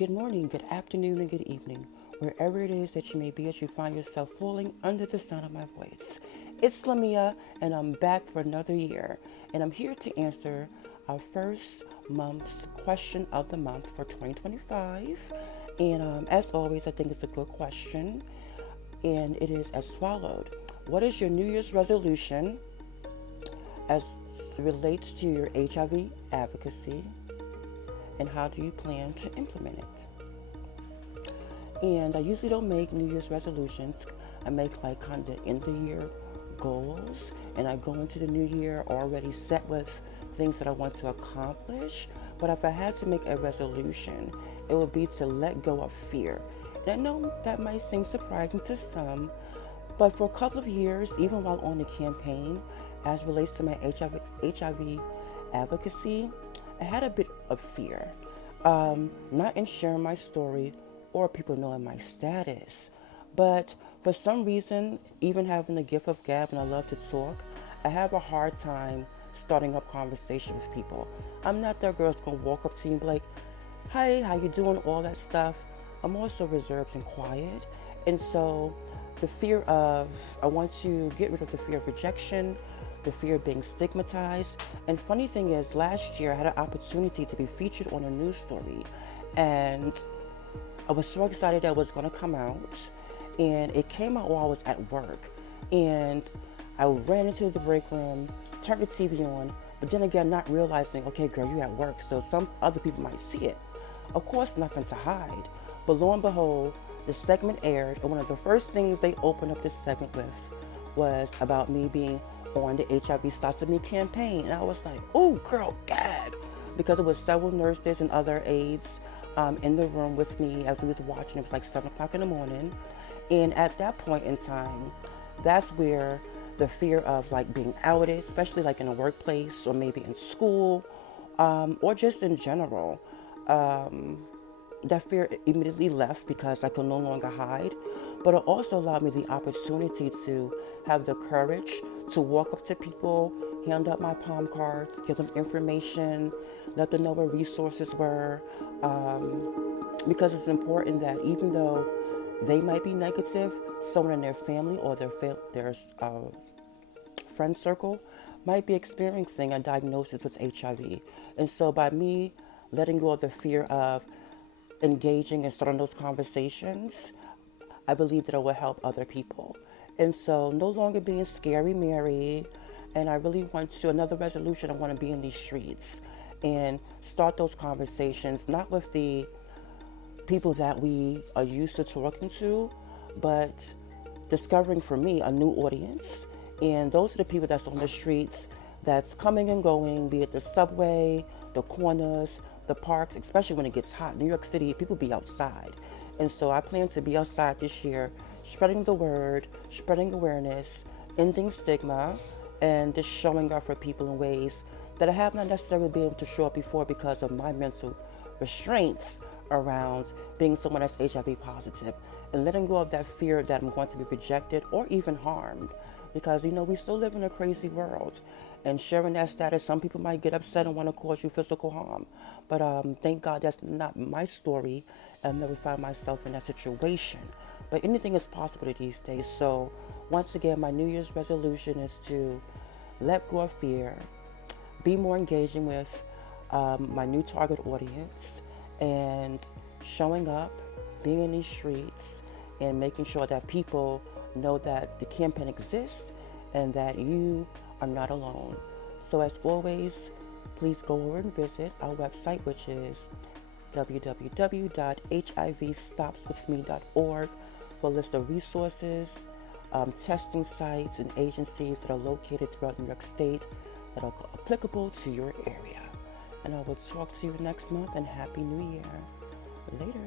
good morning, good afternoon, and good evening, wherever it is that you may be as you find yourself falling under the sound of my voice. It's Lamia, and I'm back for another year, and I'm here to answer our first month's question of the month for 2025. And as always, I think it's a good question, and it is as followed. What is your New Year's resolution as relates to your HIV advocacy, and how do you plan to implement it? And I usually don't make New Year's resolutions. I make like kind of end of year goals, and I go into the new year already set with things that I want to accomplish. But if I had to make a resolution, it would be to let go of fear. And I know that might seem surprising to some, but for a couple of years, even while on the campaign, as relates to my HIV advocacy, I had a bit of fear, not in sharing my story or people knowing my status. But for some reason, even having the gift of gab and I love to talk, I have a hard time starting up conversation with people. I'm not that girl that's gonna walk up to you and be like, "Hi, how you doing?" All that stuff. I'm also reserved and quiet, and so the fear of I want to get rid of the fear of rejection, the fear of being stigmatized. And funny thing is, last year I had an opportunity to be featured on a news story, and I was so excited that it was going to come out, and it came out while I was at work, and I ran into the break room, turned the TV on, but then again, not realizing, okay, girl, you at work, so some other people might see it. Of course, nothing to hide, but lo and behold, the segment aired, and one of the first things they opened up this segment with was about me being on the HIV Stops With Me campaign. And I was like, oh, girl, gag. Because it was several nurses and other aides in the room with me as we was watching. It was like 7 o'clock in the morning. And at that point in time, that's where the fear of like being outed, especially like in a workplace or maybe in school or just in general, that fear immediately left because I could no longer hide. But it also allowed me the opportunity to have the courage to walk up to people, hand up my palm cards, give them information, let them know where resources were. Because it's important that even though they might be negative, someone in their family or their friend circle might be experiencing a diagnosis with HIV. And so by me letting go of the fear of engaging and starting those conversations, I believe that it will help other people. And so no longer being scary Mary, and I really want to, another resolution, I want to be in these streets and start those conversations, not with the people that we are used to talking to, but discovering for me a new audience. And those are the people that's on the streets, that's coming and going, be it the subway, the corners, the parks, especially when it gets hot. New York City, people be outside. And so I plan to be outside this year, spreading the word, spreading awareness, ending stigma, and just showing up for people in ways that I have not necessarily been able to show up before because of my mental restraints around being someone that's HIV positive, and letting go of that fear that I'm going to be rejected or even harmed. Because, we still live in a crazy world. And sharing that status, some people might get upset and want to cause you physical harm. But thank God that's not my story. I've never found myself in that situation. But anything is possible these days. So once again, my New Year's resolution is to let go of fear, be more engaging with my new target audience, and showing up, being in these streets, and making sure that people know that the campaign exists and that you are not alone. So as always, please go over and visit our website, which is www.hivstopswithme.org, for a list of resources, testing sites, and agencies that are located throughout New York State that are applicable to your area. And I will talk to you next month, and Happy New Year. Later.